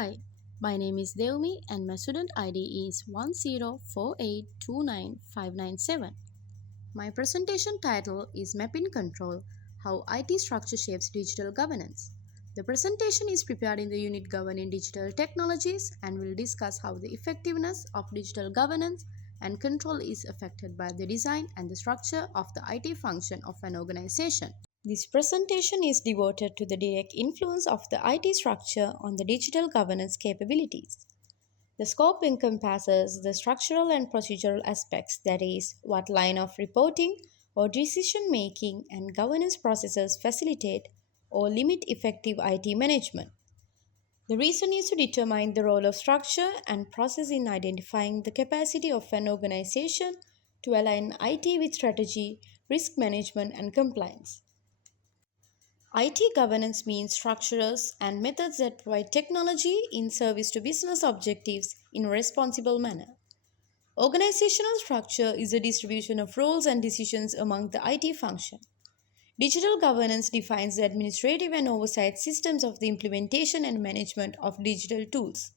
Hi, my name is Devmi and my student ID is 104829597. My presentation title is Mapping Control: How IT Structure Shapes Digital Governance. The presentation is prepared in the unit Governing Digital Technologies and will discuss how the effectiveness of digital governance and control is affected by the design and the structure of the IT function of an organization. This presentation is devoted to the direct influence of the IT structure on the digital governance capabilities. The scope encompasses the structural and procedural aspects, that is, what line of reporting or decision making and governance processes facilitate or limit effective IT management. The reason is to determine the role of structure and process in identifying the capacity of an organization to align IT with strategy, risk management, and compliance. IT governance means structures and methods that provide technology in service to business objectives in a responsible manner. Organizational structure is a distribution of roles and decisions among the IT function. Digital governance defines the administrative and oversight systems of the implementation and management of digital tools.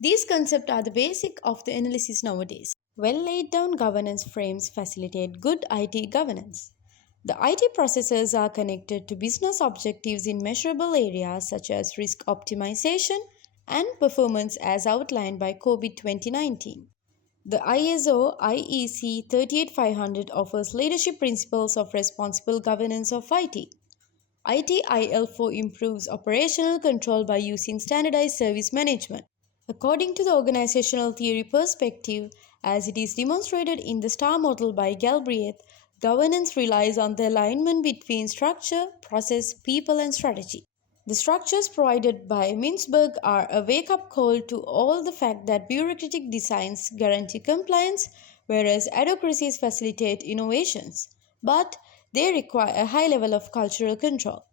These concepts are the basic of the analysis nowadays. Well laid down governance frames facilitate good IT governance. The IT processes are connected to business objectives in measurable areas such as risk optimization and performance as outlined by COVID 2019. The ISO IEC 38500 offers leadership principles of responsible governance of IT. ITIL4 improves operational control by using standardized service management. According to the organizational theory perspective, as it is demonstrated in the STAR model by Galbraith, governance relies on the alignment between structure, process, people, and strategy. The structures provided by Mintzberg are a wake-up call to all the fact that bureaucratic designs guarantee compliance, whereas adhocracies facilitate innovations, but they require a high level of cultural control.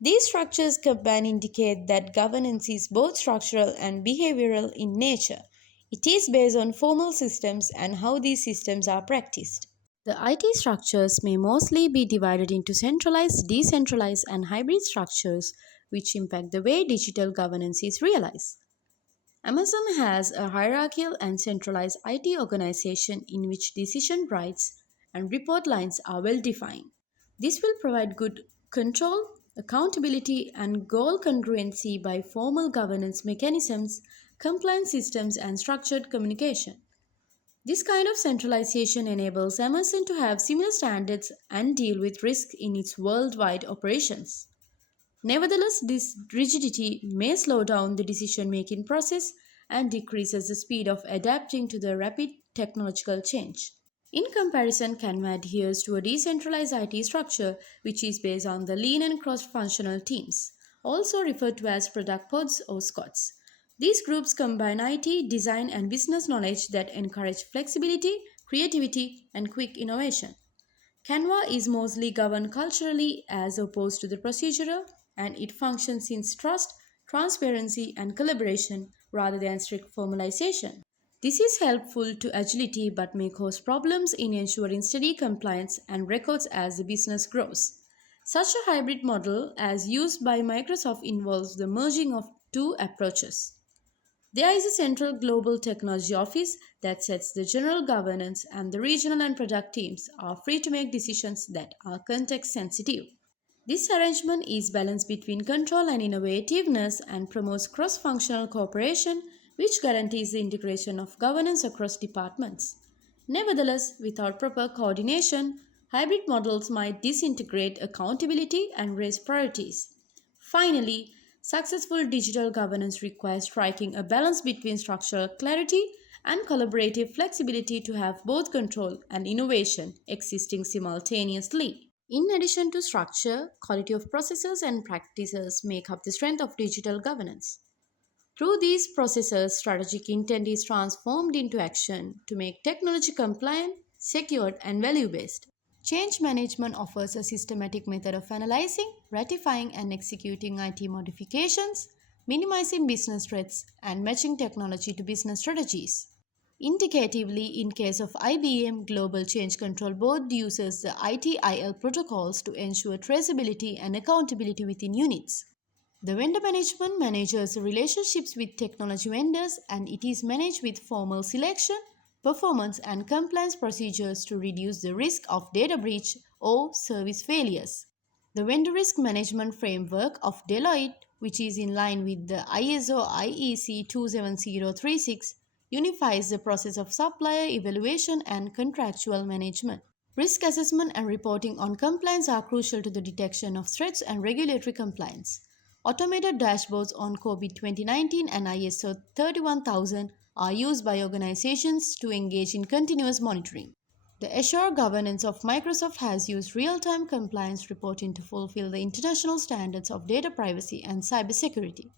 These structures combine indicate that governance is both structural and behavioral in nature. It is based on formal systems and how these systems are practiced. The IT structures may mostly be divided into centralized, decentralized, and hybrid structures, which impact the way digital governance is realized. Amazon has a hierarchical and centralized IT organization in which decision rights and report lines are well defined. This will provide good control, accountability, and goal congruency by formal governance mechanisms, compliance systems, and structured communication. This kind of centralization enables Amazon to have similar standards and deal with risk in its worldwide operations. Nevertheless, this rigidity may slow down the decision making process and decreases the speed of adapting to the rapid technological change. In comparison, Canva adheres to a decentralized IT structure which is based on the lean and cross functional teams, also referred to as product pods or squads. These groups combine IT, design, and business knowledge that encourage flexibility, creativity, and quick innovation. Canva is mostly governed culturally as opposed to the procedural, and it functions in trust, transparency, and collaboration rather than strict formalization. This is helpful to agility but may cause problems in ensuring steady compliance and records as the business grows. Such a hybrid model, as used by Microsoft, involves the merging of two approaches. There is a central global technology office that sets the general governance, and the regional and product teams are free to make decisions that are context sensitive. This arrangement is balanced between control and innovativeness and promotes cross functional cooperation, which guarantees the integration of governance across departments. Nevertheless, without proper coordination, hybrid models might disintegrate accountability and raise priorities. Finally, successful digital governance requires striking a balance between structural clarity and collaborative flexibility to have both control and innovation existing simultaneously. In addition to structure, quality of processes and practices make up the strength of digital governance. Through these processes, strategic intent is transformed into action to make technology compliant, secured, and value based. Change management offers a systematic method of analyzing, ratifying, and executing IT modifications, minimizing business threats, and matching technology to business strategies. Indicatively, in case of IBM, Global Change Control Board uses the ITIL protocols to ensure traceability and accountability within units. The vendor management manages relationships with technology vendors and it is managed with formal selection, performance, and compliance procedures to reduce the risk of data breach or service failures. The vendor risk management framework of Deloitte, which is in line with the ISO IEC 27036, unifies the process of supplier evaluation and contractual management. Risk assessment and reporting on compliance are crucial to the detection of threats and regulatory compliance. Automated dashboards on COVID 2019 and ISO 31000 are used by organizations to engage in continuous monitoring. The Azure governance of Microsoft has used real time compliance reporting to fulfill the international standards of data privacy and cybersecurity.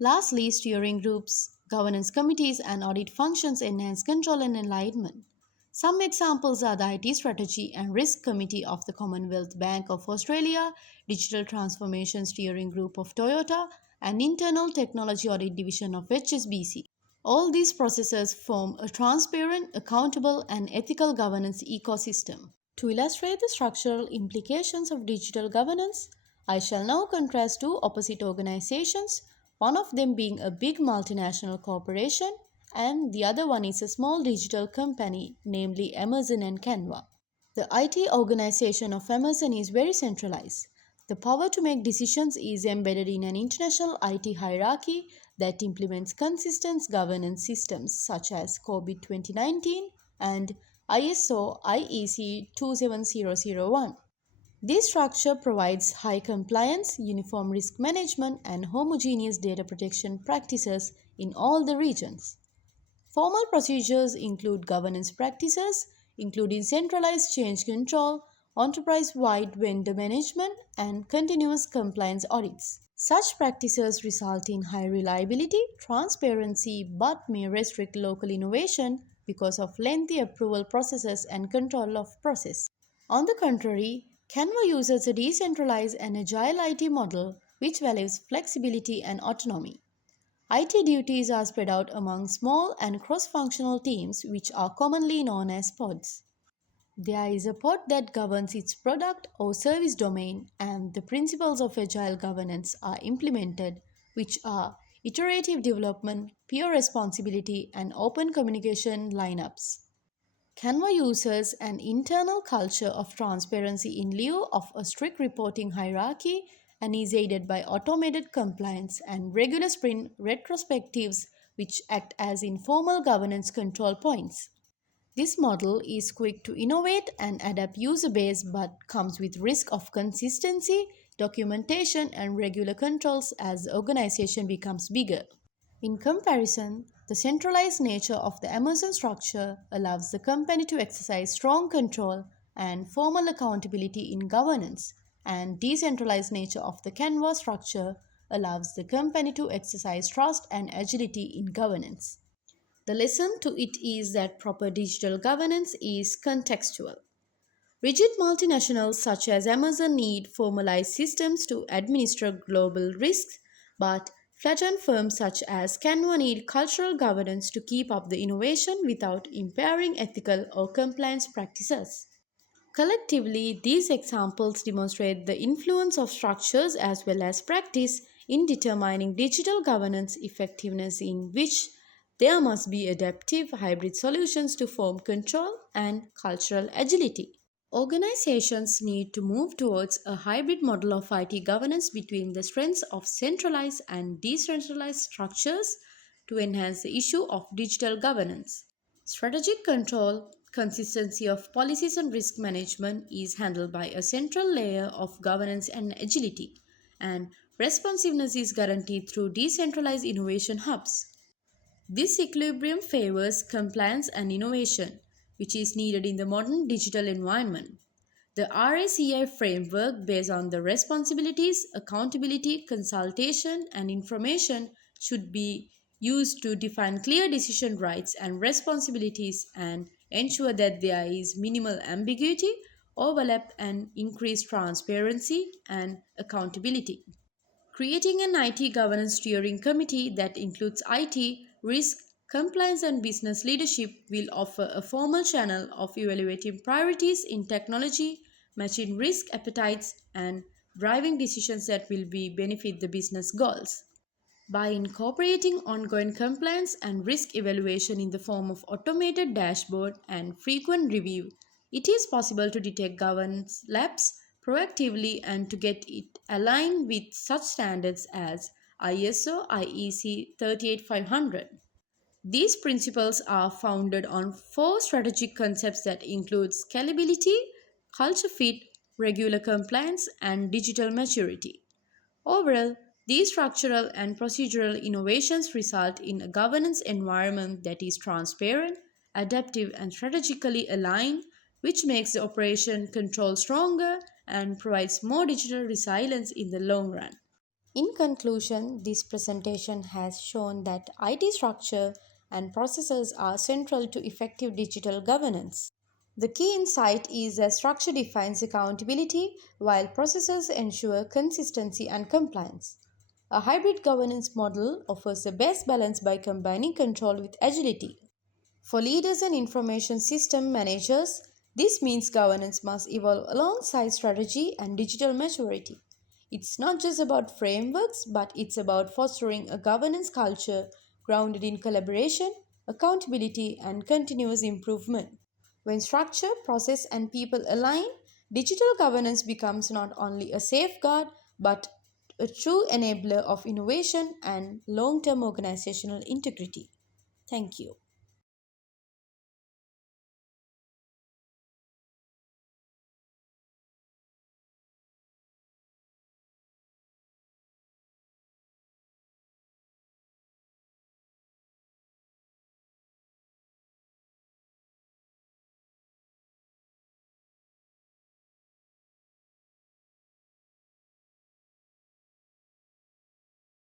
Lastly, steering groups, governance committees, and audit functions enhance control and alignment. Some examples are the IT Strategy and Risk Committee of the Commonwealth Bank of Australia, Digital Transformation Steering Group of Toyota, and Internal Technology Audit Division of HSBC. All these processes form a transparent, accountable, and ethical governance ecosystem. To illustrate the structural implications of digital governance, I shall now contrast two opposite organizations, one of them being a big multinational corporation and the other one is a small digital company, namely Amazon and Canva. The IT organization of Amazon is very centralized. The power to make decisions is embedded in an international IT hierarchy that implements consistent governance systems such as COVID 2019 and ISO IEC 27001. This structure provides high compliance, uniform risk management, and homogeneous data protection practices in all the regions. Formal procedures include governance practices, including centralized change control, enterprise wide vendor management, and continuous compliance audits. Such practices result in high reliability, transparency, but may restrict local innovation because of lengthy approval processes and control of process. On the contrary, Canva uses a decentralized and agile IT model which values flexibility and autonomy. IT duties are spread out among small and cross functional teams, which are commonly known as pods. There is a pod that governs its product or service domain, and the principles of agile governance are implemented, which are iterative development, peer responsibility, and open communication lineups. Canva uses an internal culture of transparency in lieu of a strict reporting hierarchy and is aided by automated compliance and regular sprint retrospectives, which act as informal governance control points. This model is quick to innovate and adapt user base but comes with risk of consistency, documentation and regular controls as the organization becomes bigger. In comparison, the centralized nature of the Amazon structure allows the company to exercise strong control and formal accountability in governance, and decentralized nature of the Canva structure allows the company to exercise trust and agility in governance. The lesson to it is that proper digital governance is contextual. Rigid multinationals such as Amazon need formalized systems to administer global risks, but flattened firms such as Canva need cultural governance to keep up the innovation without impairing ethical or compliance practices. Collectively, these examples demonstrate the influence of structures as well as practice in determining digital governance effectiveness, in which there must be adaptive hybrid solutions to form control and cultural agility. Organizations need to move towards a hybrid model of IT governance between the strengths of centralized and decentralized structures to enhance the issue of digital governance. Strategic control, consistency of policies, and risk management is handled by a central layer of governance and agility, and responsiveness is guaranteed through decentralized innovation hubs. This equilibrium favors compliance and innovation, which is needed in the modern digital environment. The RACI framework, based on the responsibilities, accountability, consultation, and information, should be used to define clear decision rights and responsibilities and ensure that there is minimal ambiguity, overlap, and increased transparency and accountability. Creating an IT governance steering committee that includes IT, risk, compliance, and business leadership will offer a formal channel of evaluating priorities in technology, matching risk appetites, and driving decisions that will be benefit the business goals. By incorporating ongoing compliance and risk evaluation in the form of automated dashboard and frequent review, it is possible to detect governance lapse proactively and to get it aligned with such standards as ISO IEC 38500. These principles are founded on four strategic concepts that include scalability, culture fit, regular compliance, and digital maturity. Overall, these structural and procedural innovations result in a governance environment that is transparent, adaptive, and strategically aligned, which makes the operation control stronger and provides more digital resilience in the long run. In conclusion, this presentation has shown that IT structure and processes are central to effective digital governance. The key insight is that structure defines accountability while processes ensure consistency and compliance. A hybrid governance model offers the best balance by combining control with agility. For leaders and information system managers, this means governance must evolve alongside strategy and digital maturity. It's not just about frameworks, but it's about fostering a governance culture grounded in collaboration, accountability, and continuous improvement. When structure, process, and people align, digital governance becomes not only a safeguard but a true enabler of innovation and long term organizational integrity. Thank you.